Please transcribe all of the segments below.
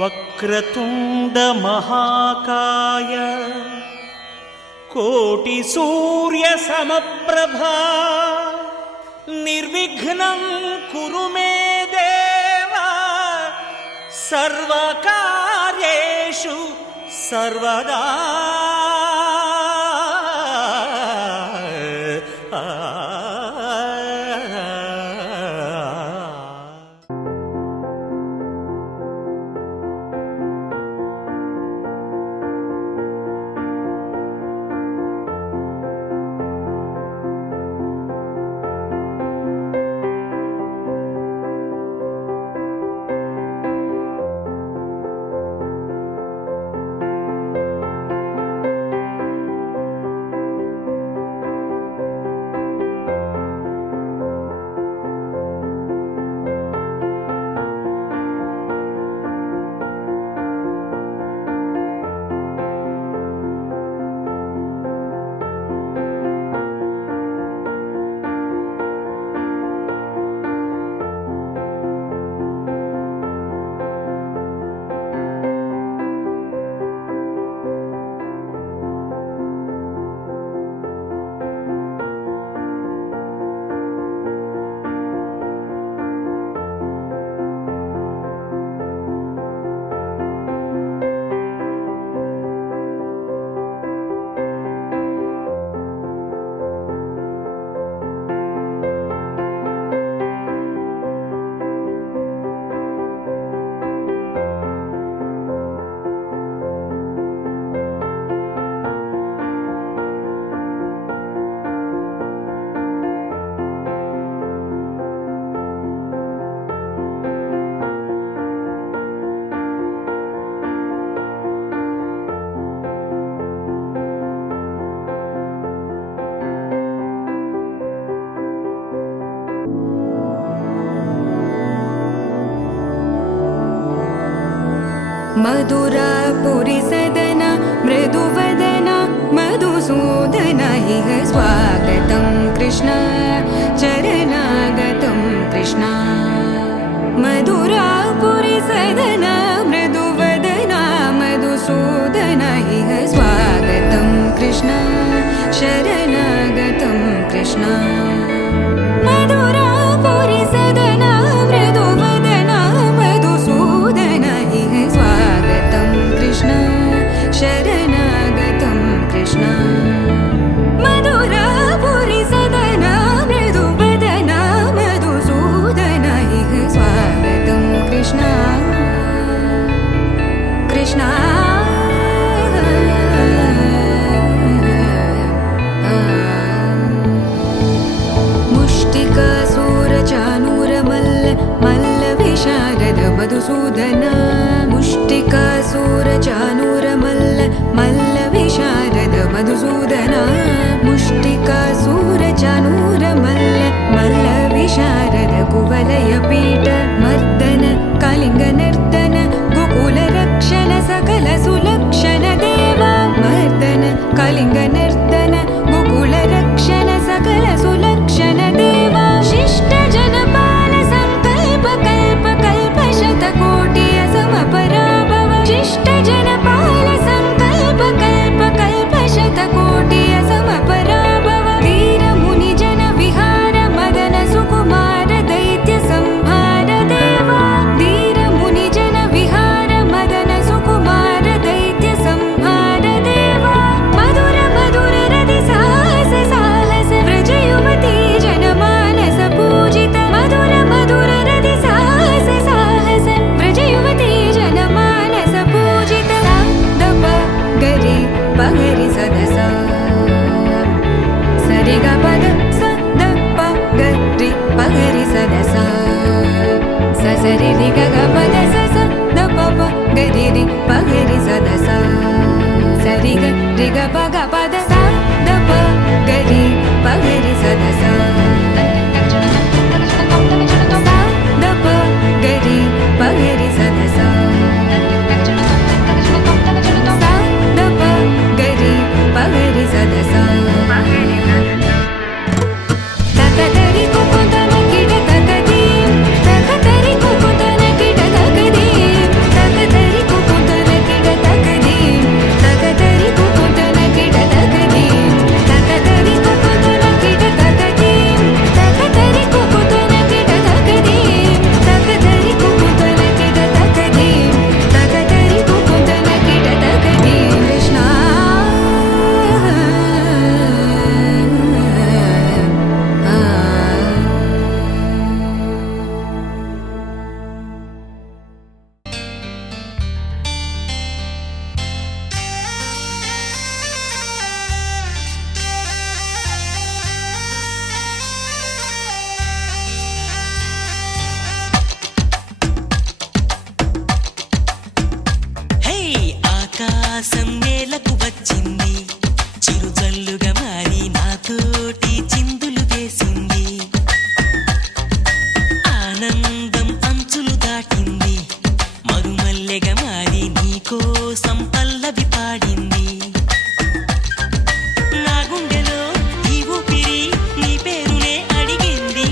वक्रतुंड महाकाय कोटि सूर्य समप्रभा निर्विघ्नं कुरु मे देव सर्वकार्येषु सर्वदा। मधुरापुरी सदन मृदुवदन मधुसूदन इह स्वागतं कृष्ण चरणागतं कृष्ण। मधुरापुरी सदन मृदुवदन मधुसूदन इह स्वागतं कृष्ण शरणागतं कृष्ण। मधुरापुरी सदन मृदुवदन मधुसूदन इह स्वागतं कृष्ण शरणागतं कृष्ण। मधुरापुरी सदन मृदुवदन मधुसूदन इह स्वागतं कृष्ण कृष्ण। मुष्टिकासूरचानूरमल्ल मल्लविशारद मधुसूदन मुष्टिकासूरचानूरमल्ल मल्लविशारद मधुसूदन मुष्टिकासूरचानूरमल्ल मल्लविशारद कुवलयपीठ मर्दन कलिङ्गनर्दन गोकुलरक्षण सकल सुलक्षण देवा मर्दन कलिङ्गनर्दन गोकुलरक्षण सकल सुलक्षण देवा शिष्ट जनपाल संकल्प कल्प कल्प शतकोटि असमपराभव शिष्ट जनपाल संकल्प कल्प कल्प शतकोटि असमपराभव वीर मुनि जन विहार मदन सुकुमार दैत्य संहार देवा वीर मुनि जन विहार मदन सुकुमार दैत्य संहार देवा मधुर मधुर ఆకాశం నేలకు వచ్చింది, చిరుజల్లుగా మారి నాతోటి చిందులు వేసింది. ఆనందం అంచులు దాటింది, మరుమల్లెగా మారి నీకోసం పల్లవి పాడింది. నా గుండెలో ఈ ఊపిరి నీ పేరునే అడిగింది,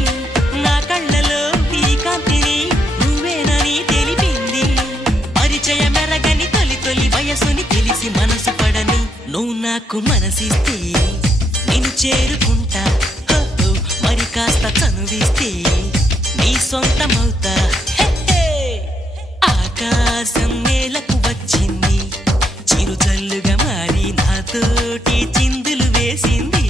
నా కళ్ళలో ఈ కాంతిని నువ్వేనని తెలిపింది. పరిచయ మెరగని తొలి తొలి వయసుని తెలిసి మనసు పడని నువ్వు నాకు మనసిస్తే నేను చేరుకుంటా. హో, హో, మరి కాస్త చనువిస్తే నీ సొంతమవుతా. హే, హే. ఆకాశం నేలకు వచ్చింది, చిరుజల్లుగా మారి నాతోటి చిందులు వేసింది.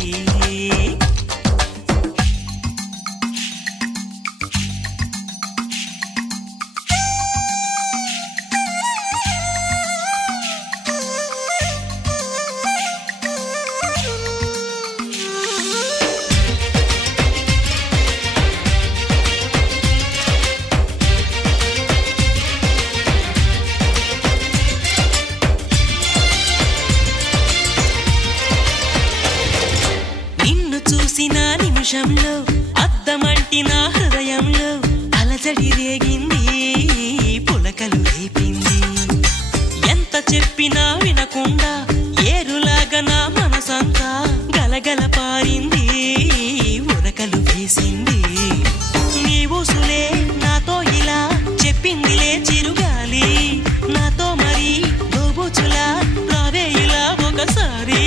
నిన్ను చూసిన నిమిషంలో అద్దమంటి నా హృదయంలో అలజడి రేగింది, పులకలు రేపింది. ఎంత చెప్పినా వినకుండా ఏరులాగా నా మనసంతా గలగల పారింది, ఉరకలు వేసింది. నీ ఊసులే నాతో ఇలా చెప్పిందిలే చిరుగాలి, నాతో మరి దోబుచులా రావే ఇలా ఒకసారి.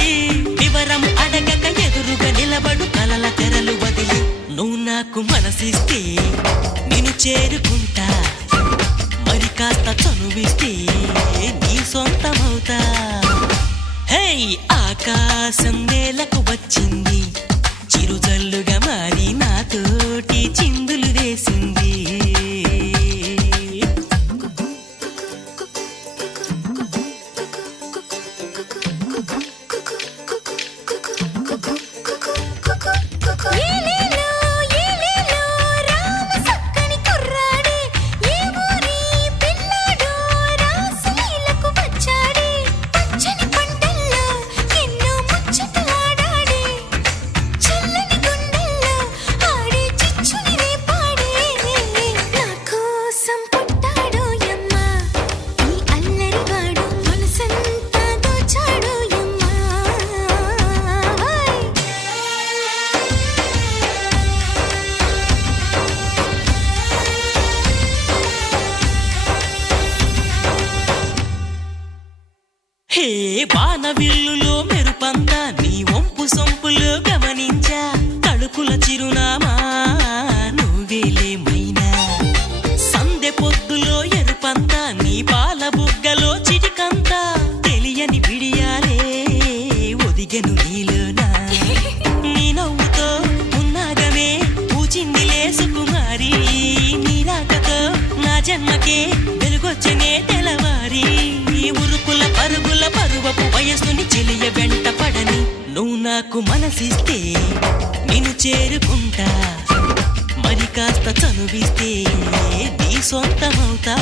వివరం అడగక ఎదురుగా నిలబడు కలల తెరలు వదిలి నువ్వు నాకు మనసిస్తే నేను చేరుకుంటా. మరి కాస్త చనువిస్తే నీ సొంతమవుతా. హే, ఆకాశం నేలకు వచ్చింది, చిరుజల్లుగా మారి నాతోటి చిందులు వేసింది. ఏలేలో ఏలేలో రామ సక్కని కుర్రాడే, ఏ ఊరి పిల్లాడో రాసలీలకు వచ్చాడే. పచ్చని పంటల్లో ఎన్నో ముచ్చటలాడాడే, చల్లని గుండెల్లో ఆడే చిచ్చుని రేపాడే. నా కోసం పుట్టాడో యమ్మ ఈ అల్లరివాడు, మనసంతా దోచాడో యమ్మ. హే, వానవిల్లులో మెరుపంతా నీ వంపు సొంపులో గమనించా. తడుకుల చిరునామా నువ్వేలే మైనా, సందె పొద్దులో ఎరుపంతా నీ పాల బుగ్గలో చిటికంతా. తెలియని విడియాలే ఒదిగెను నీలోనా, నీ నవ్వుతో ఉన్నాగమే పూచిందిలే సుకుమారి. నీ రాకతో నా జన్మకే వెలుగొచ్చనే తెలవారి. ఉరుకుల పరుగుల పరువపు వయసుని చెలియ వెంట పడని నువ్వు నాకు మనసిస్తే నేను చేరుకుంటా. మరి కాస్త చనువిస్తే నీ సొంతమవుతా.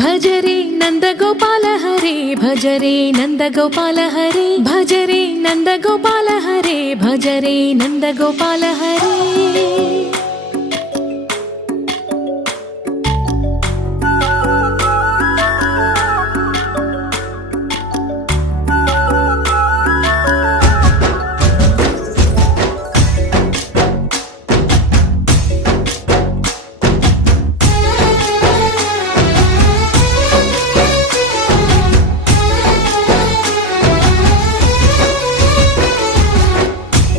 భజరే నందగోపాల హరే, భజరే నందగోపాల హరే, భజరే నందగోపాల హరే, భజరే నందగోపాల హరే.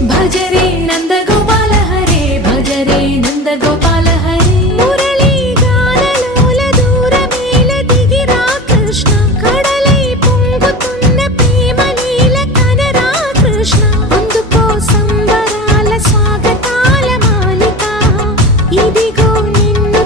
భజరే నందగోపాల హరే, భజరే నందగోపాల హరే. మురళీ గానలోల దూరమేల దిగిరా కృష్ణ, కడలై పొంగుతున్న ప్రేమలీల కనరా కృష్ణ. అందుకో సంబరాల స్వాగతాల మాలిక, ఇదిగో నిన్ను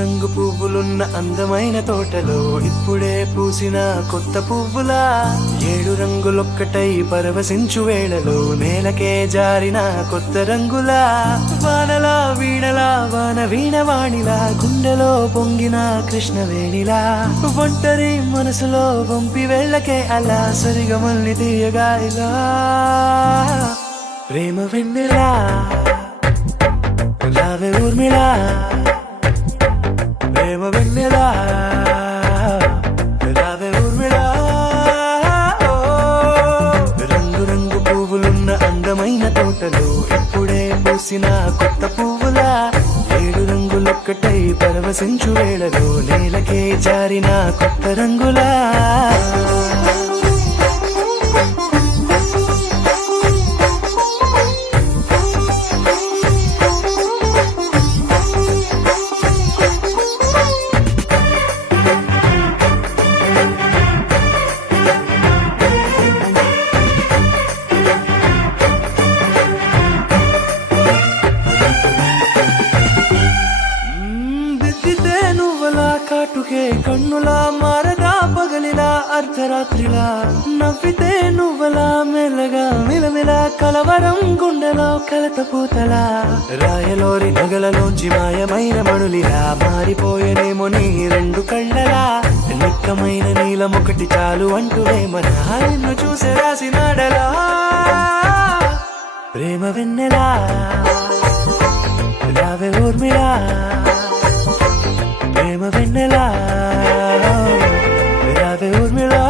రంగు పువ్వులున్న అందమైన తోటలో ఇప్పుడే పూసిన కొత్త పువ్వులా 7 రంగులొక్కటై పరవశించు వేళలో నేలకే జారిన కొత్త రంగులా వానలా వీణలా వాన వీణవాణిలా గుండెలో పొంగిన కృష్ణవేణిలా ఒంటరి మనసులో వంపి వెళ్ళకే అలా సరిగమల్ని తీయగా ఇలా ప్రేమ వెన్నెలా రావే ఊర్మిళా ప్రేమ వెన్నెలా రావే ఊర్మిళా రంగు రంగు పువ్వులున్న అందమైన తోటలో ఇప్పుడే పూసిన కొత్త పువ్వులా 7 రంగులొక్కటై పరవశించు వేళలో నేలకే జారిన కొత్త రంగులా దిద్దితే నువ్వలా కాటుకే కన్నులా మారగా పగలిలా అర్ధరాత్రిలా నవ్వితే నువ్వలా మెల్లగా మిలమిలా కలవరం గుండెలో కలత పూతలా రాయలోరి నగలలోంచి మాయమైన మణులిలా మారిపోయేనేమో నీ 2 కళ్ళలా నిక్కమైన నీలమొకటి చాలు అంటూ వేమనా నిన్ను చూసే రాసినాడలా ప్రేమ వెన్నెలా రావే ఊర్మిళా ప్రేమ వెన్నెలా రావే ఊర్మిళా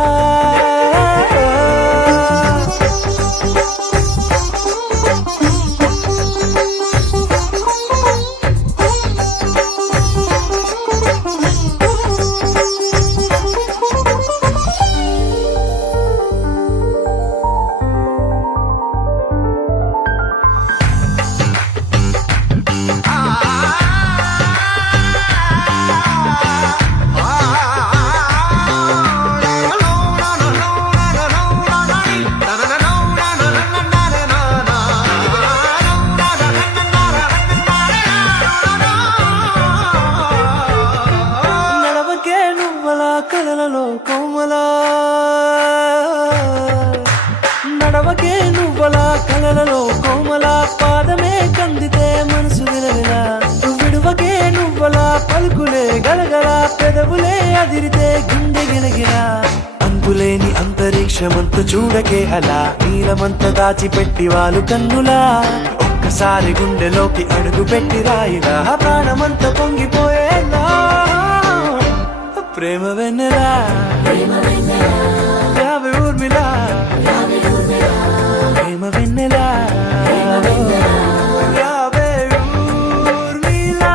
కలలలో కోమలా నడవకే నువ్వలా కలలలో కోమలా పాదమే కందితే మనసు విలవిలా విడువకే నువ్వలా పలుకులే గలగల పెదవులే అదిరితే గుండె గిలగిలా అంతులేని అంతరిక్షమంత చూడకే అలా నీలమంత దాచిపెట్టి వాళ్ళు కన్నులా ఒక్కసారి గుండెలోకి అడుగు పెట్టి రాయిలా ప్రాణమంత పొంగిపోయేలా ప్రేమ వెన్నెలా రావే ఊర్మిళా ప్రేమ వెన్నెలా రావే ఊర్మిళా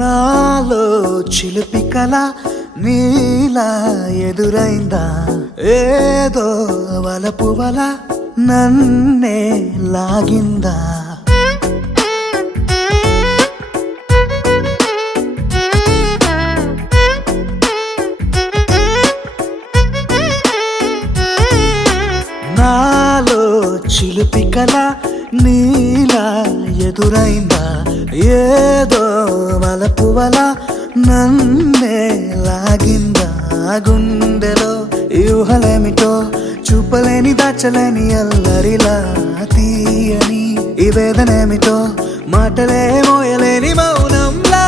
నాలో చిలిపి కల నీలా ఎదురైందా ఏదో వలపు వల నన్నే లాగిందా నాలో చిలిపి కల నీలా ఎదురైందా ఏదో వలపు వల నన్నే లాగిందా గుండెలో ఊహలేమిటో చూపలేని దాచలేని అల్లరిలా తీయని ఈ వేదనేమిటో మాటలే మోయలేని మౌనంలా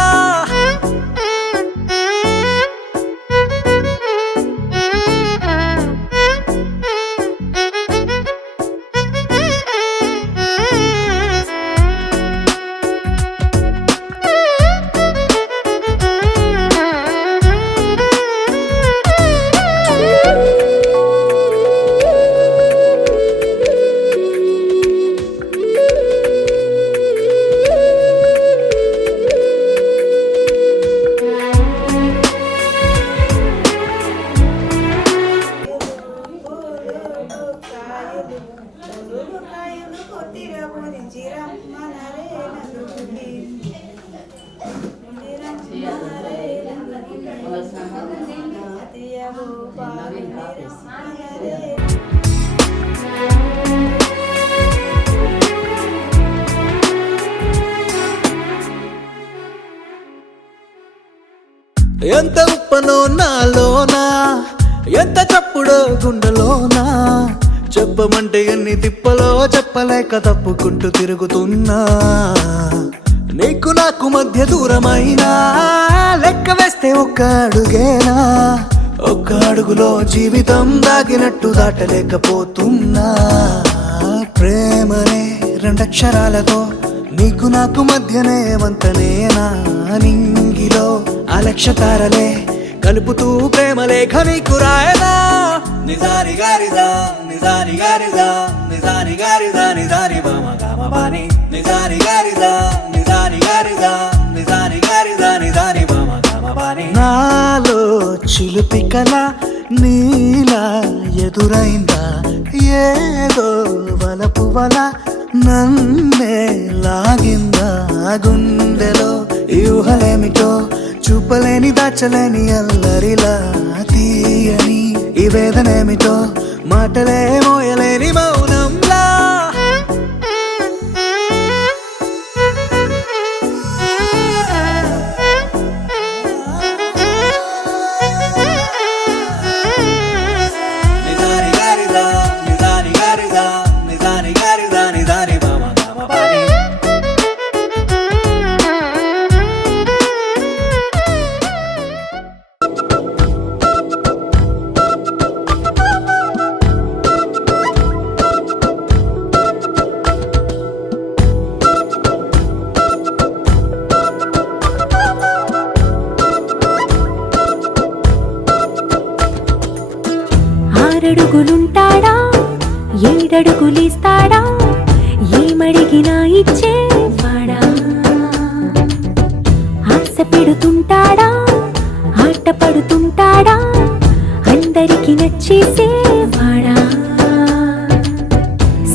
ఎంత ఉప్పనో నాలోనా, ఎంత చప్పుడో గుండెలోనా, చెప్పమంటే ఎన్ని తిప్పలో చెప్పలేక తప్పుకుంటూ తిరుగుతున్నా. నీకు నాకు మధ్య దూరమైనా లెక్క వేస్తే ఒక్క అడుగేనా, ఒక్క అడుగులో జీవితం దాగినట్టు దాటలేకపోతున్నా. ప్రేమనే రెండక్షరాలతో నీకు నాకు మధ్యనే వంతనేనా, నింగిలో అలక్షతారలే కలుపుతూ ప్రేమ లేఖ నీకు రాయనా. నిజారి గారిజా నిజారి గారిజా నిజారి గారిజా నిజారి బామ గామ బాని, నిజారి గారిజా నిజారి గారిజా నిజారి గారిజా నిజారి బామ గామ బాని. నాలో చిలుపి కల నీలా ఎదురైందా, ఏదో వలపు వల నన్నే లాగిందా. గుండెలో ఊహలేమిటో చూపలేని దాచలేని అల్లరిలా, తీయని ఈ వేదనేమిటో మాటలే మోయలేని మౌనంలా. నిజారి గారిజా నిజారి గారిజా నిజారి గారిజా నిజారి బామ గామ బాని. ఆరడుగులుంటాడా, ఏడడుగులిస్తాడా, ఏమడిగినా ఇచ్చేవాడా. ఆశ పెడుతుంటాడా, ఆట పడుతుంటాడా, అందరికి నచ్చేసేవాడా.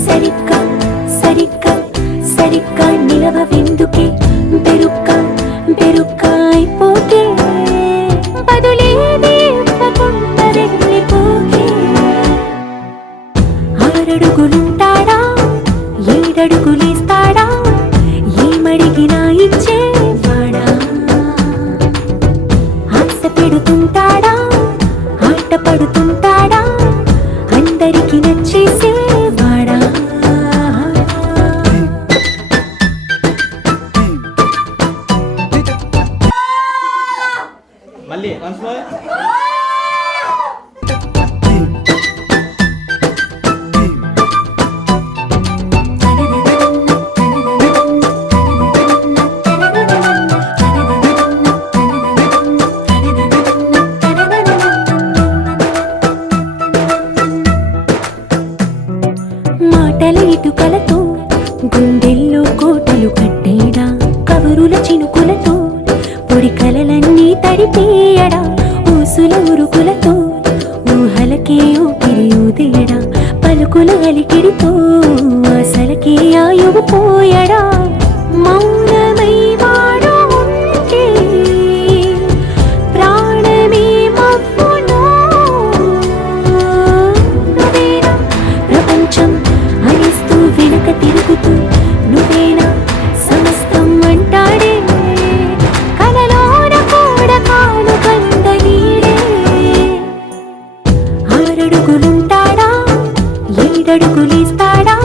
సరిగ్గా సరిగ్గా సరిగ్గా నిలవెందుకే, బెరుక్క బెరుక్క అయిపోకే, బదులేది ఇవ్వకుండా వెళ్ళిపోకే. ఆరడుగులుంటాడా, ఏడడుగులిస్తాడా, ఏమడిగినా ఇచ్చేవాడా. ఆశ పెడుతుంటాడా, ఆట పడుతుంటాడా, అందరికి నచ్చేసేవాడా. మళ్ళీ వన్స్ మోర్. మాటల ఇటుకలతో గుండెల్లో కోటలు కట్టేడా, కవరుల చినుకులతో పొడి కలలన్నీ తడిపేయడా, ఊసుల ఉరుకులతో ఊహలకే ఊపిరి ఊదేయడా, పలుకుల అలికిడితో ఆశలకే ఆయువు పోయడా. మౌనమై వాడు ఉంటే ప్రాణమే మవ్వునో, నువ్వేనా ప్రపంచం అనిస్తూ వెనక తిరుగుతూ, నువ్వేనా సమస్తం అంటాడే, కలలోన కూడా కాను కంద నీడే. ఆరడుగులుంటాడా, ఏడడుగులిస్తాడా,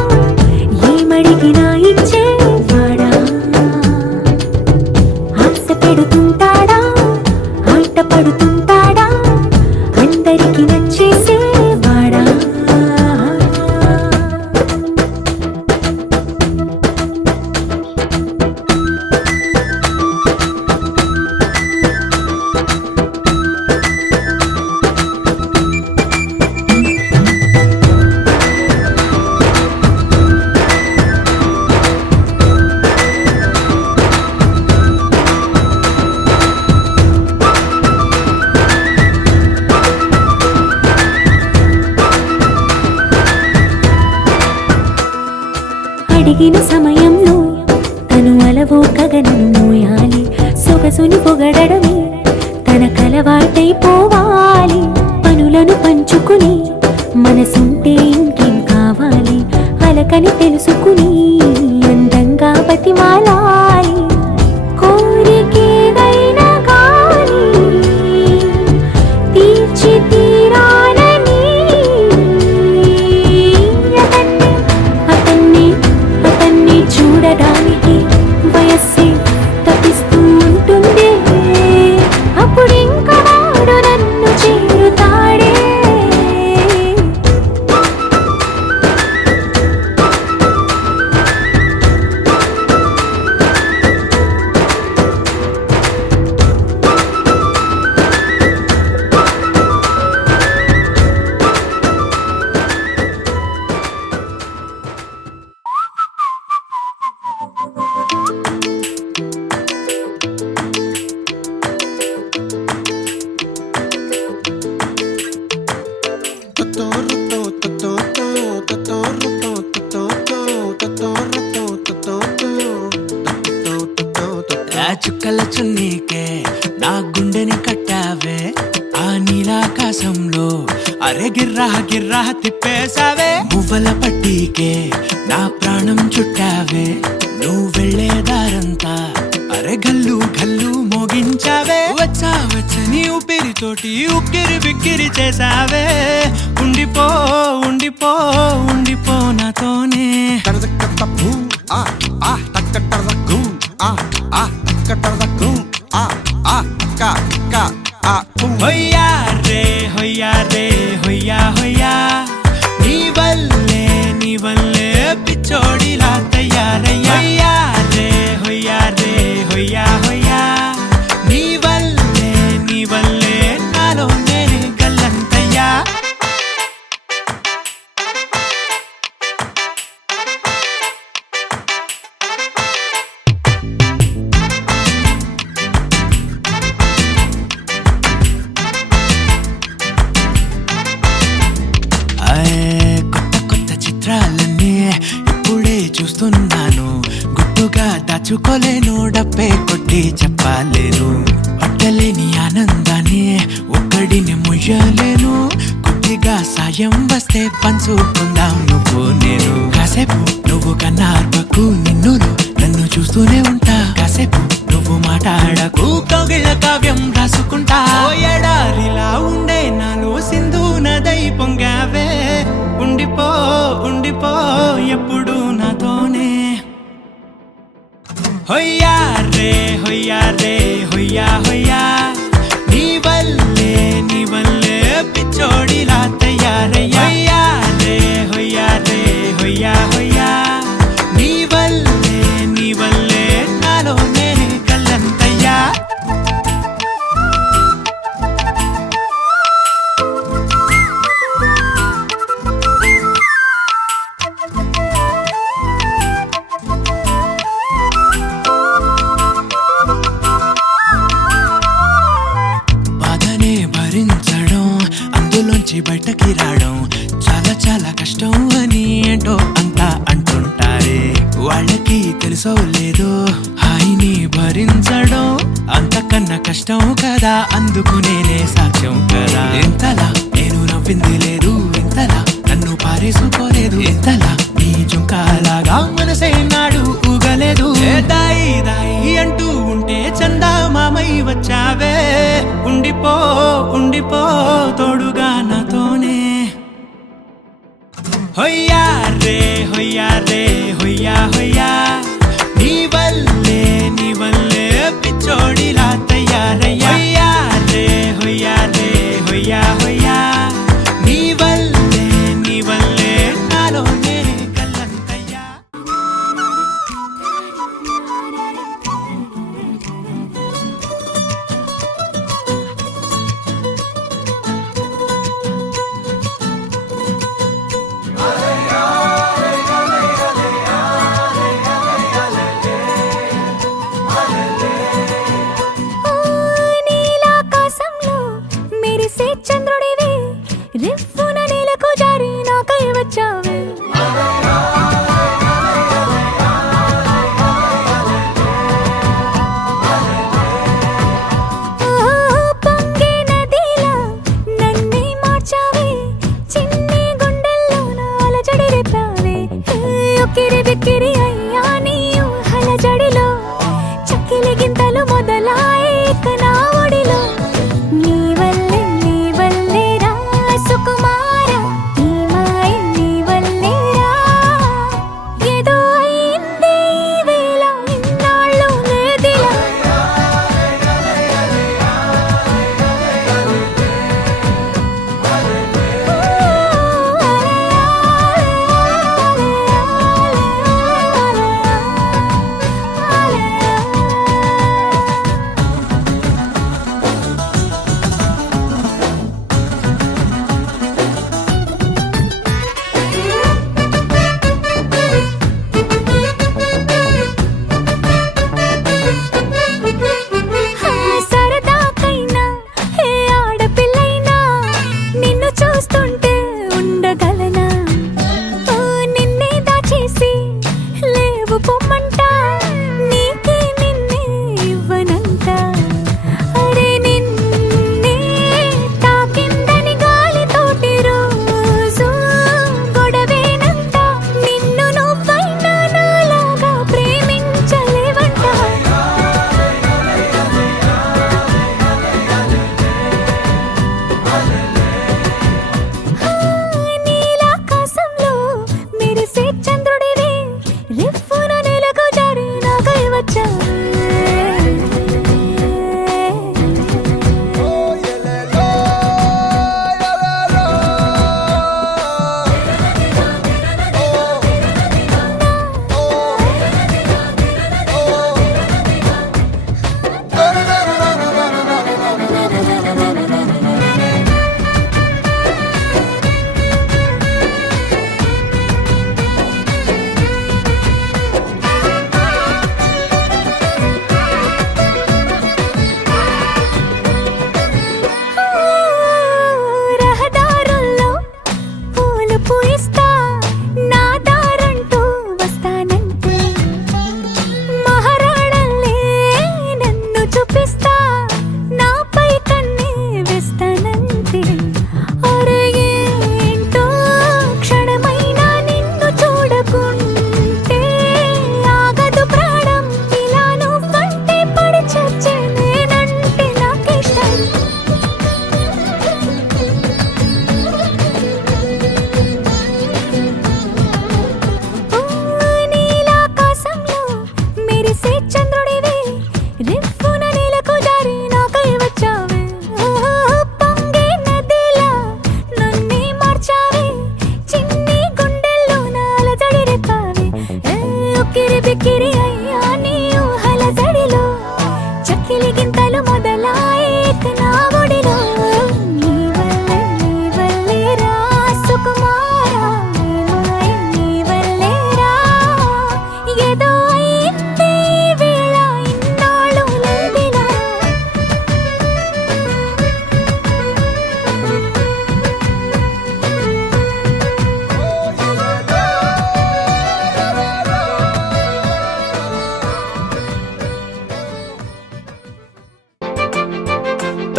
ఏమడిగినా ఇచ్చేవాడా. ఆశ పెడుతుంటాడా, ఆట పడుతుంటాడా, అందరికి నచ్చేసేవాడా. అడిగిన సమయంలో తను అలవో గగనను మోయాలి, సొగసుని పొగడమే తనకలవాటైపోవాలి. పనులను పంచుకుని మనసుంటే ఇంకేం కావాలి, అలకని తెలుసుకుని అందంగా బతిమాలాలి. కోరికేదైనా గాని ఆ చుక్కల చున్నీకే నా గుండెని కట్టావే ఆ నీలాకాశంలో అరే గిర్రా గిర్రా తిప్పేశావే మువ్వల పట్టీకే నా ప్రాణం చుట్టావే నువ్వు వెళ్ళేదారంతా అరే గల్లు గల్లు మోగించావే వచ్చా వచ్చని ఊపిరితోటి ఉక్కిరి బిక్కిరి చేసావే ఉండిపో ఉండిపో ఉండిపో నాతోనే హొయ్యా రే హొయ్యా రే హొయ్యా హొయ్యా నీ వల్లే పిచ్చోడిలా తయారయ్యా హొయ్యా రే హొయ్యా రే హొయ్యా హొయ్యా నీ వల్లే నాలో నేనే గల్లంతయ్యా కొత్త కొత్త చిత్రాలన్నీ ఇప్పుడే చూస్తున్నాను గుట్టుగా దాచుకోలేను డబ్బే కొట్టి చెప్పలేను పట్టలేని ఆనందాన్ని ఒక్కడిని ముయ్యలేను కొద్దిగా సాయం వస్తే పంచుకుందాం నువ్వు నేను కాసేపు నువ్వు కన్నార్పకు నిన్నులో నన్ను చూస్తూనే ఉంటా కాసేపు నువ్వు మాట్లాడకు కౌగిళ్ళ కావ్యం రాసుకుంటా ఎడారిలా ఉండే నాలో సింధు నదై పొంగావే ఉండిపో ఉండిపో ఎప్పుడు నాతోనే హొయ్యా రే హొయ్యా రే హొయ్యా హొయ్యా నీ వల్లే పిచ్చోడిలా తయారయ్యా హొయ్యా రే హొయ్యా రే హొయ్యా హొయ్యా నీ వల్లే నాలో నేనే గల్లంతయ్యా బాధనే భరించడం అందులోంచి బయటకి రావడం చాలా చాలా కష్టం అని ఏంటో అంతా అంటుంటారే వాళ్ళకి తెలుసో లేదో హాయిని భరించడం అంతకన్నా కష్టం కదా అందుకు నేనే సాక్ష్యం కదా ఎంతలా నేను నవ్వింది లేదు ఎంతలా నన్ను పారేసుకోలేదు ఎంతలా నీ జుంకాలాగా మనసే నాడు ఊగలేదు దాయి దాయి అంటూ ఉంటే చందా మామై వచ్చావే ఉండిపో ఉండిపో తోడుగా నాతోనే హొయ్యా రే హొయ్యా రే హొయ్యా హొయ్యా నీ వల్లే పిచ్చోడిలా తయారయ్యా హొయ్యా రే హొయ్యా రే హొయ్యా హొయ్యా నీ వల్లే నాలో నేనే గల్లంతయ్యా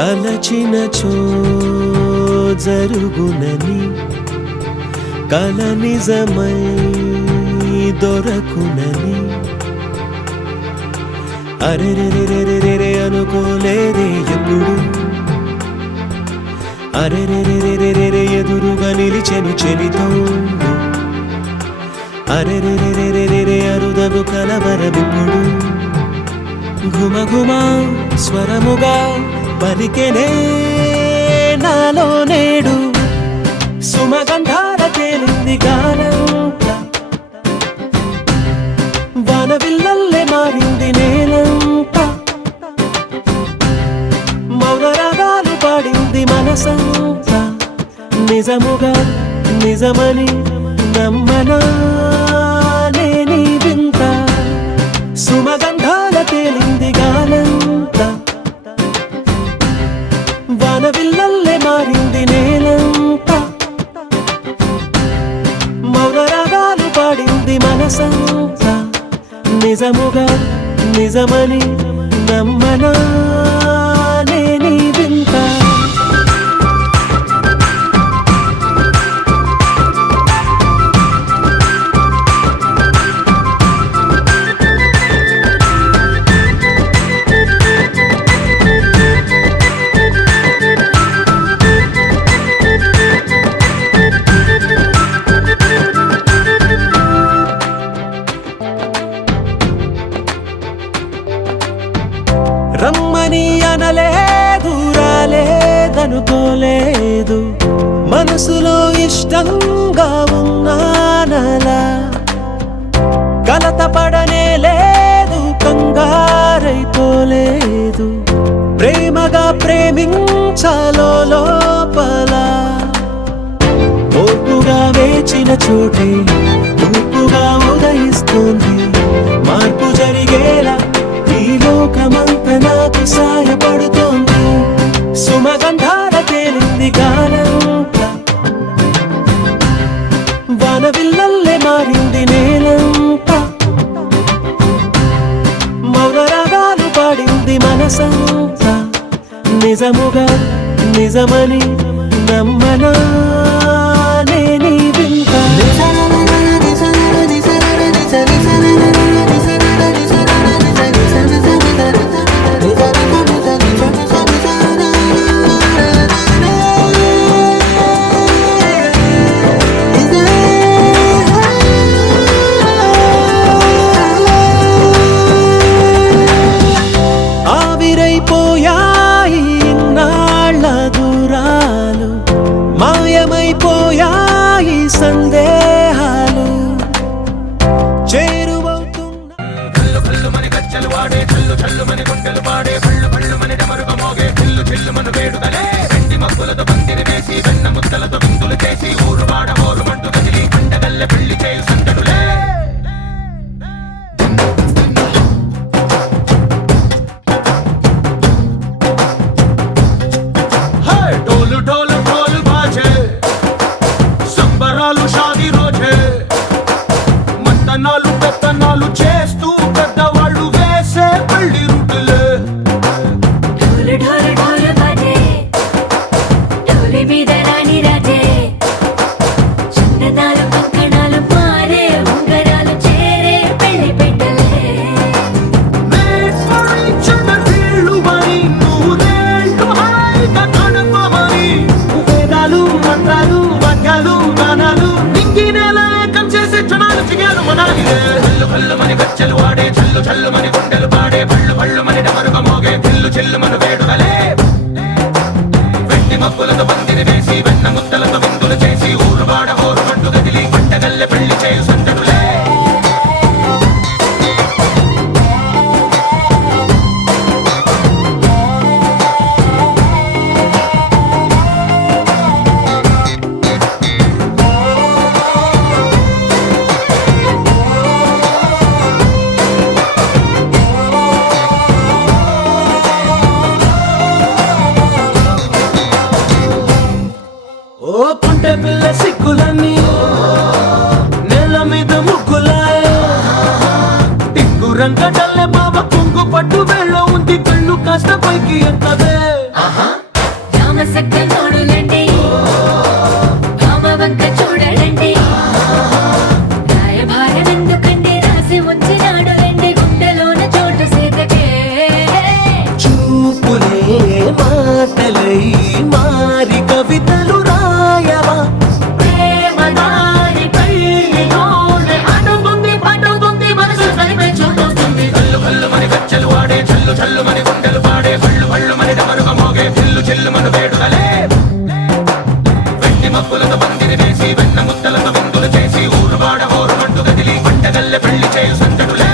తలచినచో జరుగునని కల నిజమై దొరకునని అరెరెరెరెరెరె అనుకోలేదే ఎప్పుడు అరెరెరెరెరెరె ఎదురుగా నిలిచెను చెలితోడు అరెరెరెరెరెరె అరుదగు కలవరమిప్పుడు ఘుమఘుమ స్వరముగా పలికెనే నాలో నేడు సుమగంధాల తేలింది గానంత వానవిల్లల్లే మారింది నేలంత మౌన రాగాలు పాడింది మనసంత నిజముగా నిజమని నమ్మనా నేనీ వింత సుమగంధాల తేలింది గానంత వానవిల్లల్లే మారింది నేలంత మౌన రాగాలు పాడింది మనసంత నిజముగా నిజమని నమ్మనా నేనీ వింత రమ్మని అనలేదు రాలేదనుకోలేదు మనసులో ఇష్టంగా ఉన్నానలా కలత పడనే లేదు కంగారైపోలేదు ప్రేమగా ప్రేమించాలో లోపల ఓర్పుగా వేచిన చోటే తూర్పుగా ఉదయిస్తుంది మార్పు జరిగేలా ఈ లోకమంత నాకు సాయపడుతోంది సుమగంధాల తేలింది గానంత వానవిల్లల్లే మారింది నేలంత మౌన రాగాలు పాడింది మనసంత నిజముగా నిజమని నమ్మనా నేనీ వింత ఆవిరైపోయాయి ఇన్నాళ్ళ దూరాలు మాయమైపోయాయి సందేహాలు చేరువవుతున్న కల్లు కల్లు మని గజ్జలు వాడే కల్లు చల్లు మని గుండెలు పాడే పళ్ళు పళ్ళు మని డమరుగ మోగే చిల్లు చిల్లు మను వేడుదలే వెండి మబ్బులతో పందిరి వేసి వెన్న ముద్దలతో విందులు చేసి ఊరు వాడ ఊరు మంటు కదిలి పండగల్లె పెళ్లి చేయు సందడులే ढोल ढोल ढोल बाजे సంబరాలు షాదీ రోజే మంతనాలు పెత్తనాలు చేస్తూ పెద్దవాళ్ళు వేసే పెళ్లి రూటులే ढोल ढोल ढोल बाजे ढोली మీద రాణి రాజే చందనాలు కంకణాలు మారే ఉంగరాలు చేరే పెళ్లి పెట్టలే వీళ్ళు మరి నూరేళ్ళు హాయిగా గడపమని వేదాలు మంత్రాలు వాక్యాలు గానాలు నింగి నేల ఏకం చేసే క్షణాలు చిగాలు మనాలి కల్లు కల్లు మని గజ్జలు వాడే చల్లు చల్లు మని గుండెలు పాడే పళ్ళు పళ్ళు మని డమరుగ మోగే చిల్లు చిల్లు మను వేడుదలే వెండి మబ్బులతో పందిరి వేసి వెన్న ముద్దలతో విందులు చేసి ఊరు వాడ ఊరు మంటు కదిలి పంటగల్లె పెళ్లి చేయు సందడులే ఓ పుంటె పిల్ల సిక్కులన్నీ నేల మీద ముగ్గులాయ టిక్కు రంగడల్లే బాబా కొంగు పట్టు వేళ్ళ ఉంది కళ్ళు కాస్త పైకి ఎత్తదే చక్కనోడులండి భామ వంక చూడడండి రాయభారం ఎందుకండి రాసి ఉంచినాడు రండి గుండెలోన చోటు సీతకే చూపులే మాటలై మారి కవితలు రాయవా ప్రేమదారి పెళ్లిలోనే అడుగుంది పడుగుంది మనసు కలిపే చూడుతుంది కళ్ళు కళ్ళు మని గచ్చలు వాడే చల్లు చల్లు మని గుండెలు పాడే కళ్ళు కళ్ళు మని డమరుగా మోగే చిల్లు చిల్లు మన వేడుదలే వెండి మబ్బులతో పందిరి వేసి వెన్న ముద్దలతో విందులు చేసి ఊరు వాడ హోరు మంటు గదిలి పంటగల్లె పెళ్లి చేయు సందడులే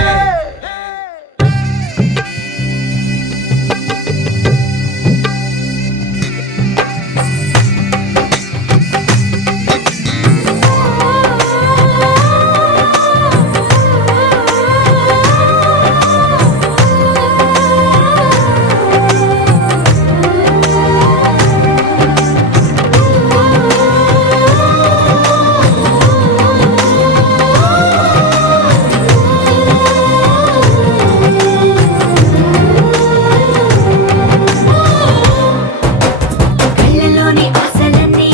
కళ్ళలోని ఆశలన్నీ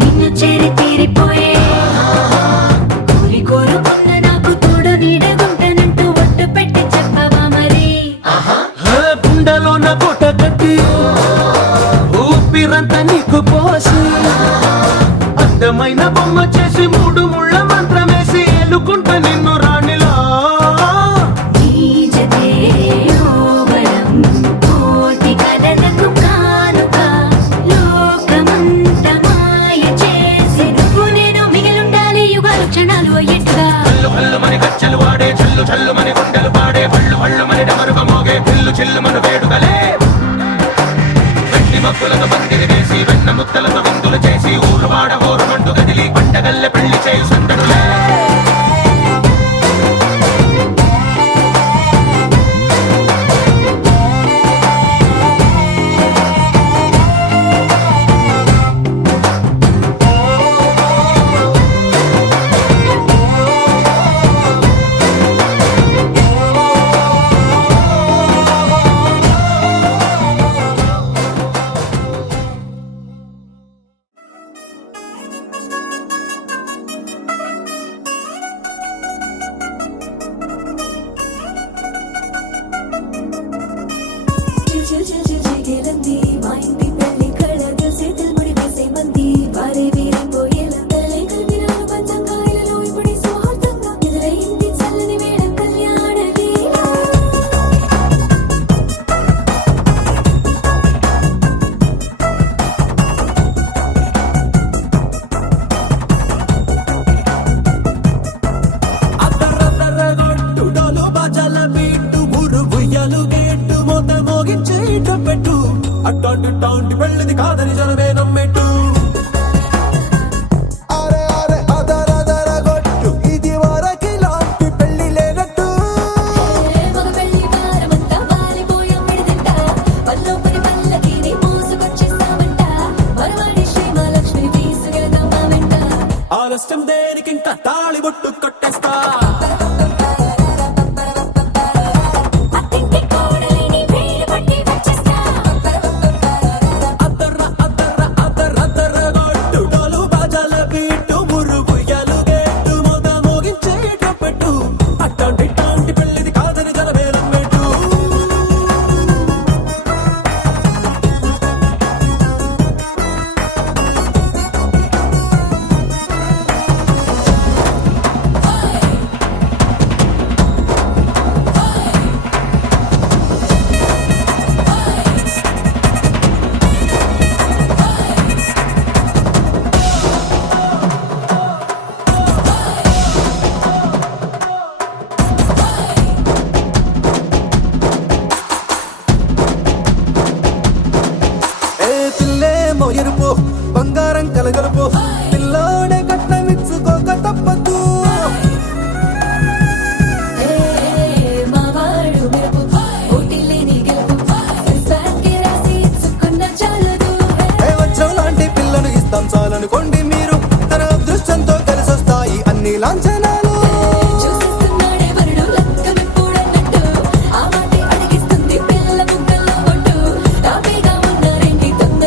నిన్ను చేరి తీరిపోయే కోరి కోరుకున్న నాకు తోడు నీడగుంటానంటూ ఒట్టు పెట్టి చెప్పవా మరి గుండెలోన కోట కట్టి ఊపిరంతా నీకు పోసి అందమైన బొమ్మ చేసి మూడు ముళ్ళ మంత్రమేసి ఎలుకుంటా నిన్ను రాణిలా నీజతే యోవరం కోటి కథలకు కానుక లోకమంత మాయ చేసి నువ్వు నేను మిగిలుండాలి యుగాలు క్షణాలు అయ్యేట్టుగా కళ్ళు కళ్ళు మని గచ్చలు వాడే చల్లు చల్లు మని గుండెలు పాడే కళ్ళు కళ్ళు మని డమరుగా మోగే చిల్లు చిల్లు మన వేడుదలే వెండి మబ్బులతో పందిరి వేసి వెన్న ముద్దలతో విందులు చేసి ఊరు వాడ హోరు మంటు గదిలి పంటగల్లె పెళ్లి చేయు సందడులే చిగేలంది మా ఇంటి పెళ్లి కళ్ళగా చేతులు ముడి వేసే మంది వారే వీరిపోయేలా తలలే కలిపినారు పంచంగాయలలో ఇప్పుడే సౌహార్దంగా ఎదురైంది చల్లని వేళ కళ్యాణ వేళ అద్దరద్దరగొట్టు డోలు బాజాల బీటు ఊరు ఉయ్యాలు గేట్టు మోత మోగించి పెట్టు అట్టాంటి టాంటి పెళ్ళిది కాదని జనమే నమ్మెట్టు అరే అరే అదరదరగొట్టు ఇది వరకి లాంటి పెళ్లి లేనట్టు మగ పెళ్లి వారమంతా వాలిపోయాం విడిదింట పల్లోపరి పల్లకిని మోసుకొచ్చేస్తామంట మరవాడి శ్రీమహాలక్ష్మిని తీసుకెళ్దాం మా వెంట ఆలస్యం దేనికి ఇంకా తాళి బొట్టు కొట్టేస్తా అత్తింటి కోడలిని వేడి పట్టి వచ్చేస్తా అద్దర్ర అద్దర్ర అద్దరద్దరగొట్టు డోలు బాజాల బీటు ఊరు ఉయ్యాలు గేట్టు మోత మోగించి పెట్టు అట్టాంటి టాంటి పెళ్ళిది కాదని జనమే నమ్మెట్టు ఎరుపు బంగారం కలగలుపు పిల్లోడే కట్నమిచ్చుకోక తప్పదు మావాడు మెరుపు పోటీలేని గెలుపు సంస్కారానికి రాసి ఇచ్చుకున్న చాలదు వజ్రం లాంటి పిల్లను ఇస్తాం చాలనుకోండి మీరు తన అదృష్టంతో కలిసొస్తాయి అన్ని లాంఛనాలు చూసిస్తున్నాడే వరుడు లక్కమెప్పుడన్నట్టు ఆ మాటే అడిగిస్తుంది పిల్ల ముక్కల్లో కొట్టు తాపీగా ఉన్న రెండి దొంగ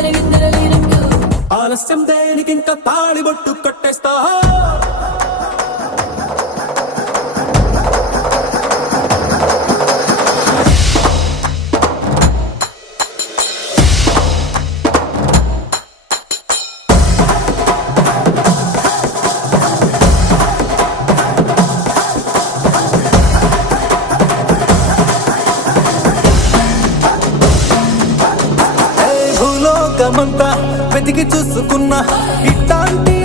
విశ్వమంతా వెతికి చూసుకున్నా ఇట్లాంటి